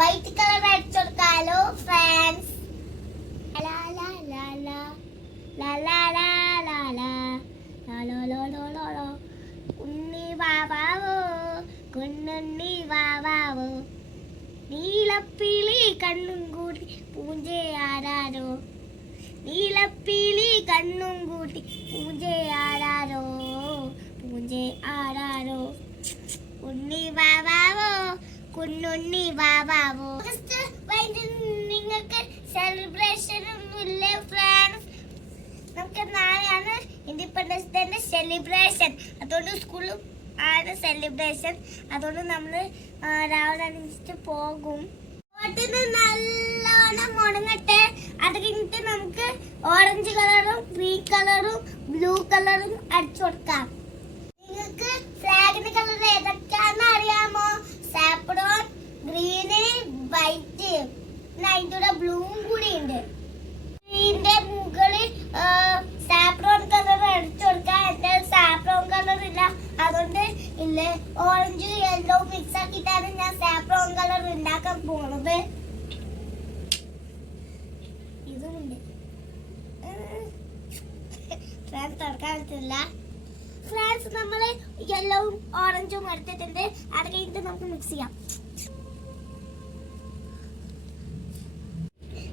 White colour അടിച്ചു കൊടുക്കാലോ friends. ലാ ലാ ലാ ലാ ലാ ലാ ലാ ലാ ലാ ലോ ലോ ലോ ലോ ലോ. ഉണ്ണി വാവാവോ കുണ്ണുണ്ണി വാവാവോ, നീലപ്പീലി കണ്ണും കൂട്ടി പൂഞ്ചയാരാരോ, നീലപ്പീലി കണ്ണും കൂട്ടി പൂഞ്ചയാരാരോ, പൂഞ്ചെ ആരാരോ. ഉണ്ണി വാവാവോ കുണ്ണുണ്ണി വാവാവോ. നിങ്ങൾക്ക് സെലിബ്രേഷൻ ഒന്നുമില്ലേ ഫ്രണ്ട്സ്? നമുക്ക് നാളെയാണ് ഇൻഡിപെൻഡൻസ് ഡേന്റെ സെലിബ്രേഷൻ. അതുകൊണ്ട് സ്കൂളിൽ ആണ് സെലിബ്രേഷൻ. അതുകൊണ്ട് നമ്മൾ രാവിലെ എണീച്ചിട്ട് പോകും. നല്ലോണം മുടങ്ങട്ടെ. അത് കഴിഞ്ഞിട്ട് നമുക്ക് ഓറഞ്ച് കളറും ഗ്രീൻ കളറും ബ്ലൂ കളറും അടിച്ചു കൊടുക്കാം. നിങ്ങൾക്ക് ഫ്ലാഗിന്റെ കളർ ഏതൊക്കെയാണെന്ന് അറിയാമോ? സാപ്രോൺ, ഗ്രീന്, വൈറ്റ്, അതിൻ്റെ കൂടെ ബ്ലൂവും കൂടി ഉണ്ട്. ഗ്രീനിന്റെ മുകളിൽ സാപ്രോൺ കളർ അടിച്ചു കൊടുക്കാം. എന്റെ സാപ്രോൺ കളർ ഇല്ല, അതുകൊണ്ട് ഇല്ലേ ഓറഞ്ച് യെല്ലോ മിക്സ് ആക്കിയിട്ടാണ് ഞാൻ സാപ്രോൺ കളർ ഉണ്ടാക്കാൻ പോണത്. ഇതുണ്ട് ഫ്രണ്ട്സ്, തുറക്കാൻ പറ്റില്ല ഫ്രണ്ട്സ്. നമ്മൾ യെല്ലോവും ഓറഞ്ചും എടുത്തിട്ടുണ്ട്. അത് കഴിഞ്ഞിട്ട് നമുക്ക് മിക്സ് ചെയ്യാം.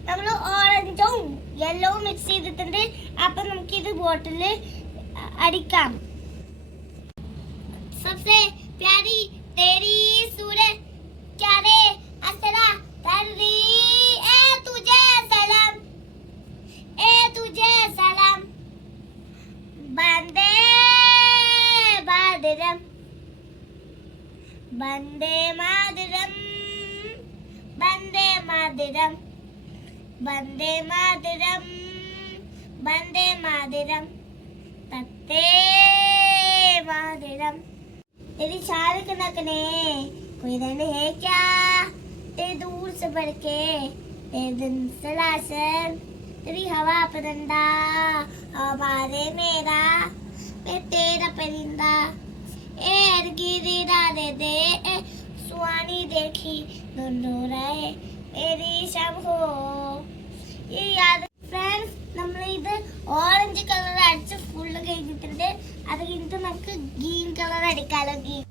നമ്മൾ ഓറഞ്ചും യെല്ലോവും മിക്സ് ചെയ്തിട്ടുണ്ട്. അപ്പൊ നമുക്ക് ഇത് ബോട്ടില് അടിക്കാം. सबसे प्यारी तेरी सूरत क्या रे असरा तरी, ए तुझे सलाम, ए तुझे सलाम. बंदे मातरम, बंदे मातरम, बंदे मातरम, बंदे मातरम, बंदे मातरम, तत्ते मातरम. तेरी शान के नकने कोई दिन है क्या, तेरे दूर से बढ़ के तेरे दिन सलासन, तेरी हवा परिंदा हमारे मेरा, मैं तेरा परिंदा. ए गिरिरा दे दे सुहानी देखी दोनों रहे मेरी शब हो. ये याद फ्रेंड्സ്, നമ്മൾ ഇത് ഓറഞ്ച് കളർ അടിച്ച് ഫുള്ള് കഴിഞ്ഞിട്ടുണ്ട്. അത് കഴിഞ്ഞിട്ട് നമുക്ക് ഗ്രീൻ കളർ അടിക്കാലോ. ഗ്രീൻ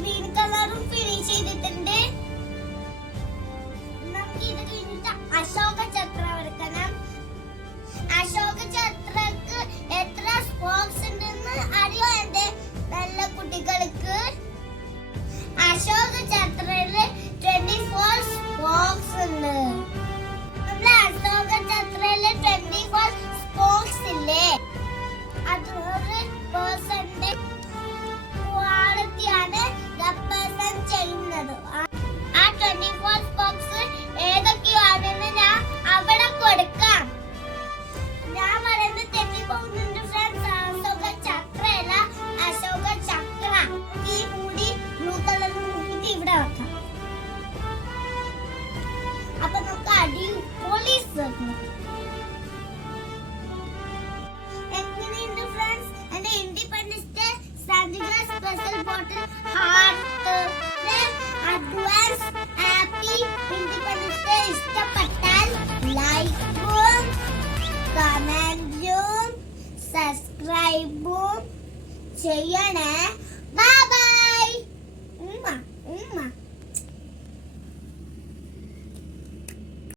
ഗ്രീൻ കളറും ഫിനിഷ് ചെയ്തിട്ടുണ്ട്. നമുക്ക് ഇത് കഴിഞ്ഞിട്ട് അശോക ചക്രം എടുക്കണം. അശോക ചക്രക്ക് എത്ര സ്പോക്സ് ഉണ്ടെന്ന് അറിയോ എന്റെ നല്ല കുട്ടികൾക്ക്? അശോക ചക്രയില് 24 സ്പോക്സ് ഉണ്ട്. നമ്മളെ അശോക ചക്രയില് 24 സ്പോക്സ് ഇല്ലേ, അത് ഒരു പേഴ്സന്റെ ക്വാളിറ്റിയാണ് റെപ്രസെന്റ് ചെയ്യുന്നത്. ആ 24 സ്പോക്സ് ഏതൊക്കെയാണെന്ന് ഞാൻ അവിടെ കൊടുക്കാം. ഞാൻ പറയുന്നത് തെറ്റിപ്പോകുന്നുണ്ട് ഫ്രണ്ട്സ്. അശോക ചക്രയല്ല, അശോക ചക്ര. ഈ മുടി ബ്ലൂ കളറിൽ മുക്കിട്ട് ഇവിടെ വെക്കാം. അപ്പൊ നമുക്ക് അടിപൊളി എങ്ങനെയുണ്ട് ഫ്രണ്ട്സ് എന്റെ ഇൻഡിപെൻഡൻസ് ഡേ സാന്റിഗ്ര special bottle art advance happy independence day. ഇഷ്ടപ്പെട്ടാൽ ലൈക്കും കമന്റും സബ്സ്ക്രൈബും ചെയ്യണേ. Bye by.